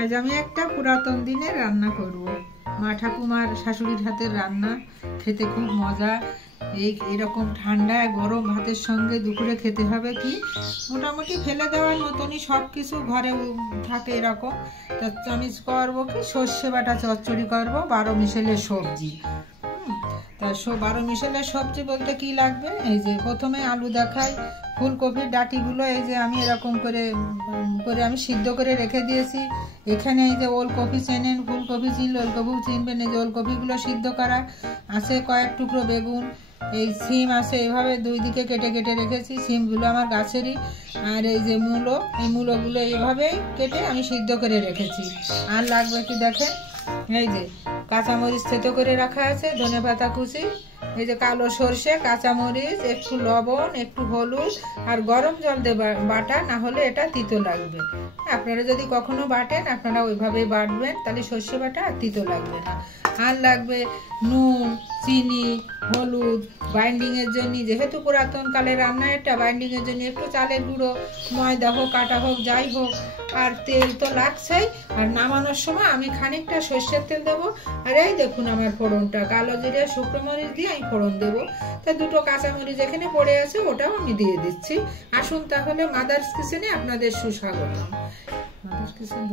আজ আমি একটা পুরাতন দিনের রান্না করব। মা ঠাকুমার শাশুড়ির হাতের রান্না, খেতে খুব মজা। এরকম ঠান্ডায় গরম ভাতের সঙ্গে দুপুরে খেতে হবে কি মোটামুটি ফেলে দেওয়ার মতনই, সব কিছু ঘরে থাকে এরকম। তা আমি করবো কি সর্ষে বাটা চচ্চড়ি করবো, 12 মিশেলের সবজি। তা 12 মিশেলের সবজি বলতে কি লাগবে, এই যে প্রথমে আলু দেখাই, ফুলকপির ডাঁটিগুলো এই যে আমি এরকম করে আমি সিদ্ধ করে রেখে দিয়েছি। এখানে এই যে ওলকপি চেনেন, ফুলকপি চিনলে ওলকপিও চিনবেন, এই যে ওলকপিগুলো সিদ্ধ করা আছে, কয়েক টুকরো বেগুন, এই সিম আছে, এইভাবে দুই দিকে কেটে কেটে রেখেছি। সিমগুলো আমার গাছেরই। আর এই যে মূলো, এই মূলোগুলো এইভাবেই কেটে আমি সিদ্ধ করে রেখেছি। আর লাগবে কি দেখেন, এই যে কাঁচামরিচ থেতো করে রাখা আছে, ধনেপাতা কুচি, এই যে কালো সর্ষে, কাঁচামরিচ, একটু লবণ, একটু হলুদ আর গরম জল দিয়ে বাটা, না হলে এটা তিতো লাগবে। আপনারা যদি কখনো বাটেন আপনারা ওইভাবেই বাটবেন, তাহলে সর্ষে বাটা আর তিতো লাগবে না। আর লাগবে নুন, চিনি, হলুদ, বাইন্ডিংয়ের জন্য, যেহেতু পুরাতন কালের রান্না এটা, বাইন্ডিংয়ের জন্য একটু চালের গুঁড়ো, ময়দা হোক আটা হোক যাই হোক, আর তেল তো লাগছেই। আর নামানোর সময় আমি খানিকটা সর্ষের তেল দেবো। আর এই দেখুন আমার ফোড়নটা, কালো জিরে শুকনো মরিচ দিয়ে আমি ফোড়ন দেবো। তা দুটো কাঁচামরিচ এখানে পড়ে আছে, ওটাও আমি দিয়ে দিচ্ছি। আসুন তাহলে মাদার্স কিচেনে আপনাদের সুস্বাগতম। মাদার্স কিচেন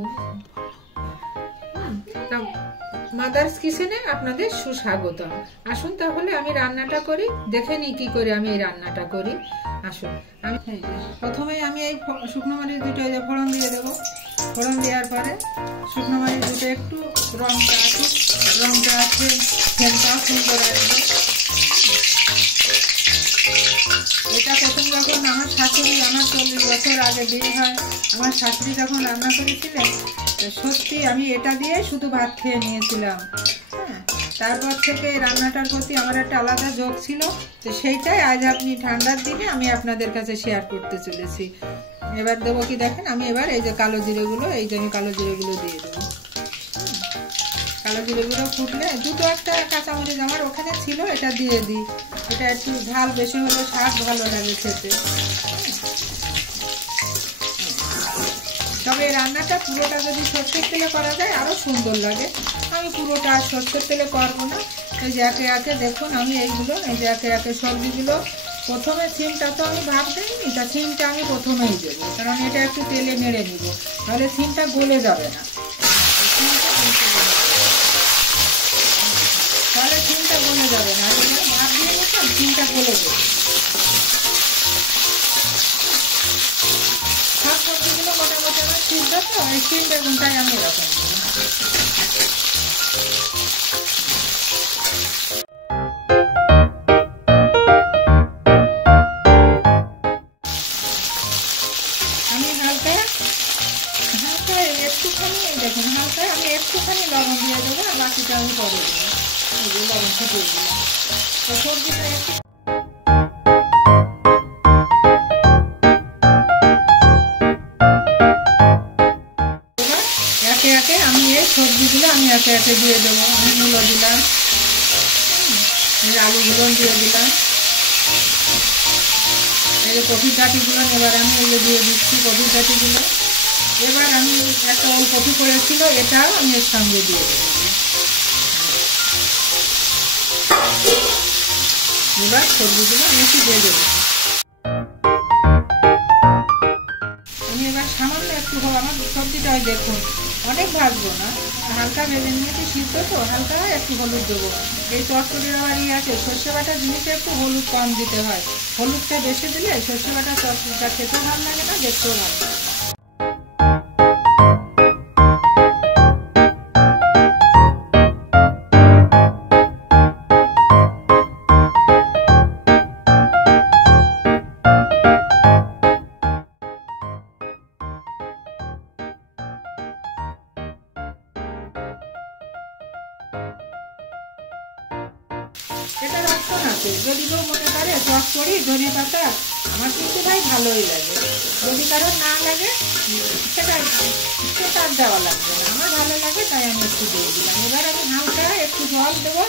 মাদার্স কিচেনে আপনাদের সুস্বাগতম। আসুন তাহলে আমি রান্নাটা করি, দেখে নিই কি করে আমি এই রান্নাটা করি। আসুন, আমি প্রথমে আমি এই শুকনো মরিচ দুটো ফোড়ন দিয়ে দেবো। ফোড়ন দেওয়ার পরে শুকনো মরিচ দুটো একটু রঙটা আসুক, রঙটা আছে সেন্টটাও সুন্দর আসবে। এটা প্রথম যখন আমার শাশুড়ি, আমার 40 বছর আগে বিয়ে হয়, আমার শাশুড়ি যখন রান্না করেছিলেন, সত্যি আমি এটা দিয়ে শুধু ভাত খেয়ে নিয়েছিলাম। হ্যাঁ, তারপর থেকে রান্নাটার প্রতি আমার একটা আলাদা ঝোঁক ছিল। তো সেইটাই আজ আপনি ঠান্ডার দিনে আমি আপনাদের কাছে শেয়ার করতে চলেছি। এবার দেবো কি দেখেন, আমি এবার এই যে কালো জিরেগুলো, এই যে আমি কালো জিরেগুলো দিয়ে দেবো। কালো জিরেগুলো ফুটলে দুটো একটা কাঁচামরিচ আমার ওখানে ছিল, এটা দিয়ে দিই। এটা একটু ঝাল বেশি হলে স্বাদ ভালো লাগে খেতে। তবে এই রান্নাটা পুরোটা যদি সর্ষের তেলে করা যায় আরও সুন্দর লাগে। আমি পুরোটা সর্ষের তেলে করবো না। এই যে একে একে দেখুন আমি এইগুলো, এই যে একে একে সবজিগুলো, প্রথমে সিমটা তো আমি ভাব দিইনি, তা সিমটা আমি প্রথমেই দেবো, কারণ এটা একটু তেলে নেড়ে নিব, তাহলে সিমটা গলে যাবে না। তাহলে সিমটা গলে যাবে না, ভাব দিয়ে নিতাম সিমটা গলে যাবে। সব সবজিগুলো মোটামুটি আমার সিদ্ধ, তো এই সিম বেগুনটাই আমি এরকম আমি হালকা হালকা একটুখানি, দেখুন হালকা আমি একটুখানি লবণ দিয়ে দেবো, আর বাকিটা আমি পরে দেবো। লবণ ফুটিয়ে দিলাম, তো সবজিটা একটু একে একে আমি এই সবজিগুলো আমি একে একে দিয়ে দেবো। আমি মূলো দিলাম, আলুগুলো দিয়ে দিলাম, এই যে কফির ডাঁটিগুলো এবার আমি এই যে দিয়ে দিচ্ছি কফির ডাঁটিগুলো। এবার আমি একটা ওলকপি করেছিল, এটাও আমি এর সঙ্গে দিয়ে দেবো। এবার সবজিগুলো আমি একটু দিয়ে দেবো। আমি এবার সামান্য একটু হোক, আমার সবজিটাই দেখুন অনেক ভাজবো না, হালকা ভেজে নিয়েছি, সিদ্ধ তো হালকা একটু হলুদ দেবো। এই চচ্চড়ির আবার আছে, সর্ষে বাটা জিনিসে একটু হলুদ কম দিতে হয়, হলুদটা বেশি দিলে সর্ষে বাটা চচ্চড়িটা খেতেও ভালো লাগে না, দেখতেও ভালো লাগে। এটা রক্ষণ আছে, যদি কেউ মনে করে চচ্চড়ি ধনেপাতা, আমার কিন্তু ভাই ভালোই লাগে। যদি কারোর না লাগে সেটা আর দেওয়া লাগবে না, আমার ভালো লাগে তাই আমি একটু দিয়ে দিলাম। এবার আমি হালকা একটু জল দেবো,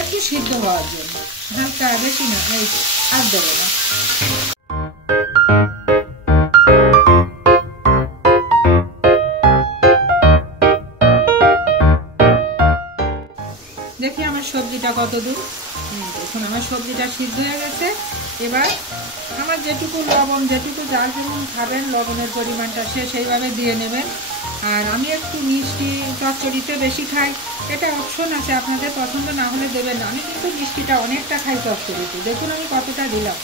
একটু সিদ্ধ হওয়ার জন্য, হালকা, বেশি না, এই আর দেবো না। সবজিটা কত দূর। দেখুন আমার সবজিটা সিদ্ধ হয়ে গেছে। এবার আমার যেটুকু লবণ, যেটুকু যার যেমন খাবেন লবণের পরিমাণটা সে সেইভাবে দিয়ে নেবেন। আর আমি একটু মিষ্টি চচ্চড়িতে বেশি খাই, এটা অপশন আছে, আপনাদের পছন্দ না হলে দেবেন না। আমি কিন্তু মিষ্টিটা অনেকটা খাই চচ্চড়িতে। দেখুন আমি কতটা দিলাম।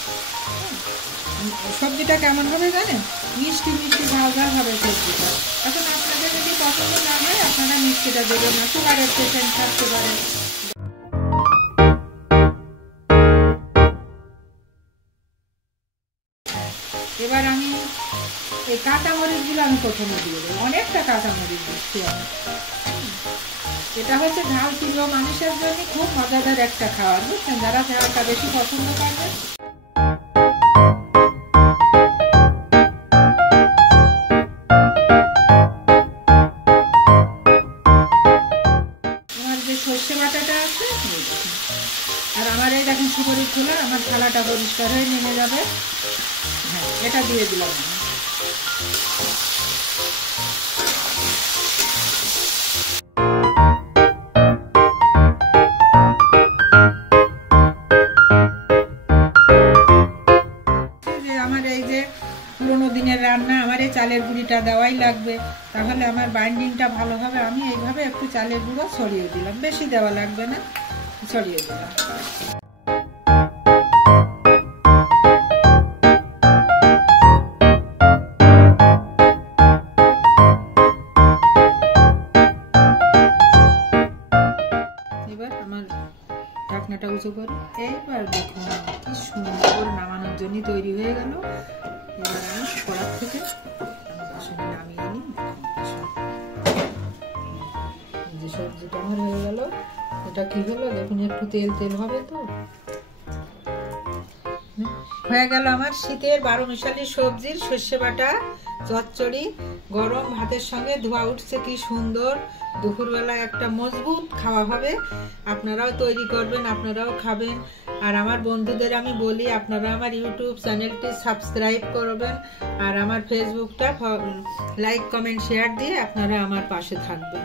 সবজিটা কেমন হবে জানেন? মিষ্টি মিষ্টি ঝাল ঝাল হবে সবজিটা। এখন আপনাদের যদি পছন্দ না হয় আপনারা মিষ্টিটা দেবেন না, সুগারের পেশেন্ট থাকতে পারেন। এবার আমি এই কাঁচামরিচগুলো আমি প্রথমে দিয়ে দেবো, অনেকটা কাঁচামরিচ দিচ্ছি আমি। এটা হচ্ছে ঝাল প্রিয় মানুষের জন্য খুব মজাদার একটা খাবার, বুঝছেন? যারা ঝালটা বেশি পছন্দ করবেন। আমার যে সর্ষে বাটাটা আছে, আর আমার এই দেখুন সুপারি খোলা, আমার থালাটা পরিষ্কার হয়ে নেমে যাবে। হ্যাঁ, এটা দিয়ে দিলাম। আমার এই যে পুরোনো দিনের রান্না, আমার এই চালের গুঁড়িটা দেওয়াই লাগবে, তাহলে আমার বাইন্ডিংটা ভালো হবে। আমি এইভাবে একটু চালের গুঁড়ো ছড়িয়ে দিলাম, বেশি দেওয়া লাগবে না, ছড়িয়ে দিলাম। এবার আমার ঢাকনাটা উঁচু করি। এইবার দেখুন কি সুন্দর নামানোর জন্য তৈরি হয়ে গেল। এবার আমি কড়ার থেকে বাসনে নামিয়ে নিই। যে সবজিটা আমার হয়ে গেল, এটা কি হলো দেখুন, একটু তেল তেল হবে তো। হয়ে গেল আমার শীতের 12 মিশালি সবজির সর্ষে বাটা চচ্চড়ি, গরম ভাতের সঙ্গে ধোয়া উঠছে কি সুন্দর। দুপুরবেলা একটা মজবুত খাওয়া হবে। আপনারাও তৈরি করবেন, আপনারাও খাবেন। আর আমার বন্ধুদের আমি বলি আপনারা আমার ইউটিউব চ্যানেলটি সাবস্ক্রাইব করবেন, আর আমার ফেসবুকটা লাইক কমেন্ট শেয়ার দিয়ে আপনারা আমার পাশে থাকবেন।